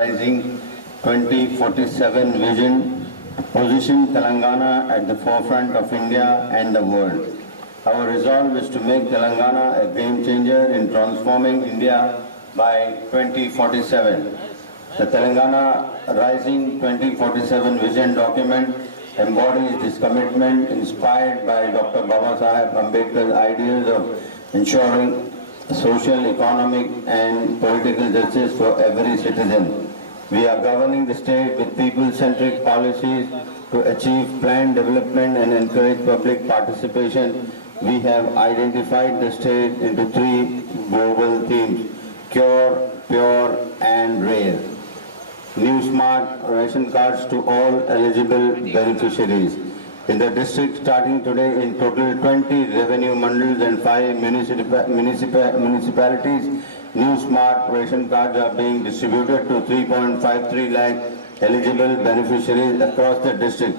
Rising 2047 vision to position Telangana at the forefront of India and the world. Our resolve is to make Telangana a game changer in transforming India by 2047. The Telangana Rising 2047 vision document embodies this commitment inspired by Dr. Babasaheb Ambedkar's ideas of ensuring social, economic and political justice for every citizen. We are governing the state with people-centric policies to achieve planned development and encourage public participation. We have identified the state into three global themes: cure, pure and rare. New smart ration cards to all eligible beneficiaries. In the district, starting today, in total 20 revenue mandals and 5 municipalities, new smart ration cards are being distributed to 3.53 lakh eligible beneficiaries across the district.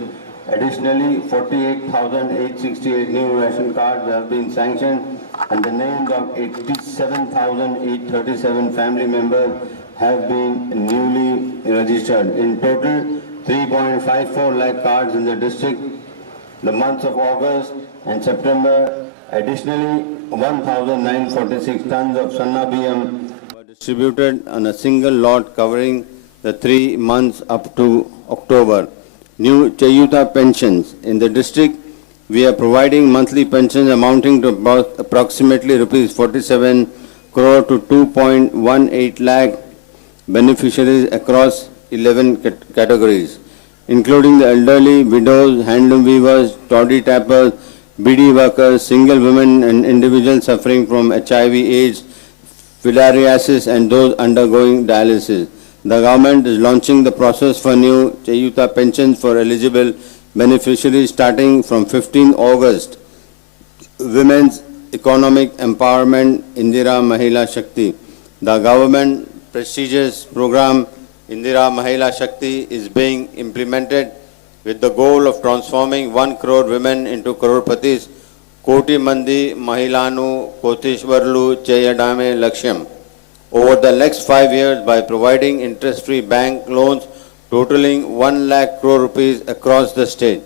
Additionally, 48,868 new ration cards have been sanctioned and the names of 87,837 family members have been newly registered. In total, 3.54 lakh cards in the district. The months of August and September, additionally 1,946 tons of Sanna BM were distributed on a single lot covering the 3 months up to October. New Chayuta pensions. In the district, we are providing monthly pensions amounting to about approximately Rs 47 crore to 2.18 lakh beneficiaries across 11 categories, including the elderly, widows, handloom weavers, toddy tappers, BD workers, single women and individuals suffering from HIV, AIDS, filariasis and those undergoing dialysis. The government is launching the process for new Chayuta pensions for eligible beneficiaries starting from 15 August. Women's Economic Empowerment Indira Mahila Shakti. The government prestigious program Indira Mahila Shakti is being implemented with the goal of transforming 1 crore women into crorpatis. Koti Mandi Mahilanu Kotishwarlu Cheyadame Lakshyam. Over the next 5 years, by providing interest-free bank loans totaling 1 lakh crore rupees across the state.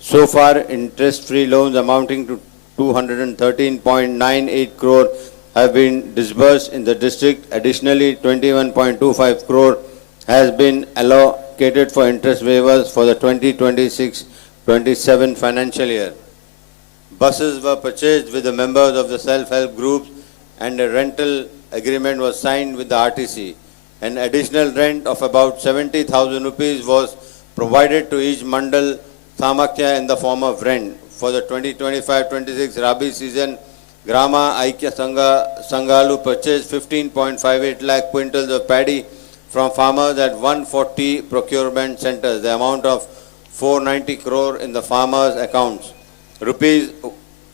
So far, interest-free loans amounting to 213.98 crore have been disbursed in the district. Additionally, 21.25 crore has been allocated for interest waivers for the 2026-27 financial year. Buses were purchased with the members of the self-help groups and a rental agreement was signed with the RTC. An additional rent of about 70,000 rupees was provided to each mandal Samakya in the form of rent. For the 2025-26 Rabi season, Grama Aikya Sangalu purchased 15.58 lakh quintals of paddy from farmers at 140 procurement centers. The amount of 490 crore in the farmers' accounts. Rupees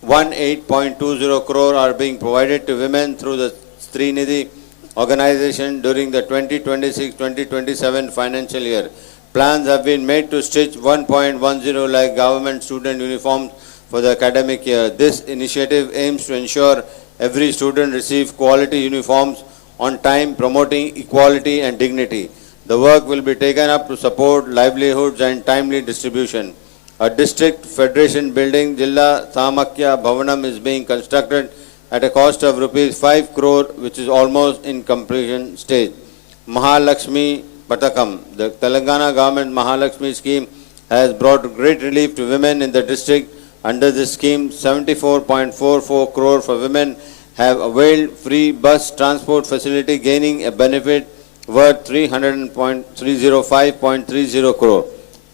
18.20 crore are being provided to women through the Srinidhi organization during the 2026-2027 financial year. Plans have been made to stitch 1.10 lakh government student uniforms for the academic year. This initiative aims to ensure every student receives quality uniforms on time, promoting equality and dignity. The work will be taken up to support livelihoods and timely distribution. A district federation building, Jilla Samakya Bhavanam, is being constructed at a cost of Rs 5 crore, which is almost in completion stage. Mahalakshmi Patakam. The Telangana government Mahalakshmi scheme has brought great relief to women in the district. Under this scheme, 74.44 crore for women have availed free bus transport facility, gaining a benefit worth 305.30 crore.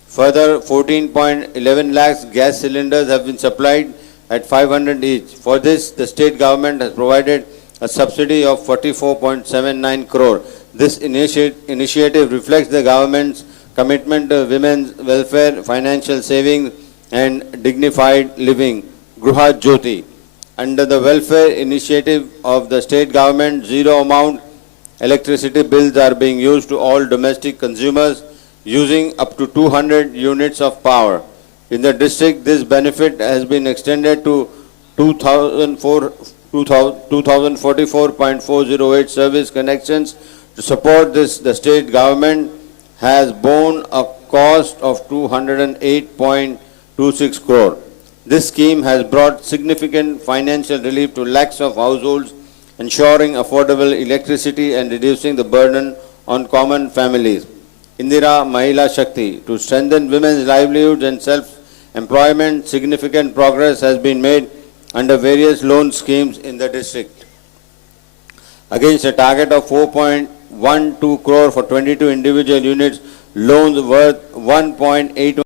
Further, 14.11 lakhs gas cylinders have been supplied at 500 each. For this, the state government has provided a subsidy of 44.79 crore. This initiative reflects the government's commitment to women's welfare, financial savings and dignified living. Gruha Jyoti. Under the welfare initiative of the state government, zero amount electricity bills are being used to all domestic consumers using up to 200 units of power. In the district, this benefit has been extended to 2044.408 service connections To support this, the state government has borne a cost of 208.26 crore. This scheme has brought significant financial relief to lakhs of households, ensuring affordable electricity and reducing the burden on common families. Indira Mahila Shakti, to strengthen women's livelihoods and self-employment, significant progress has been made under various loan schemes in the district. Against a target of 4.12 crore for 22 individual units, loans worth 1.8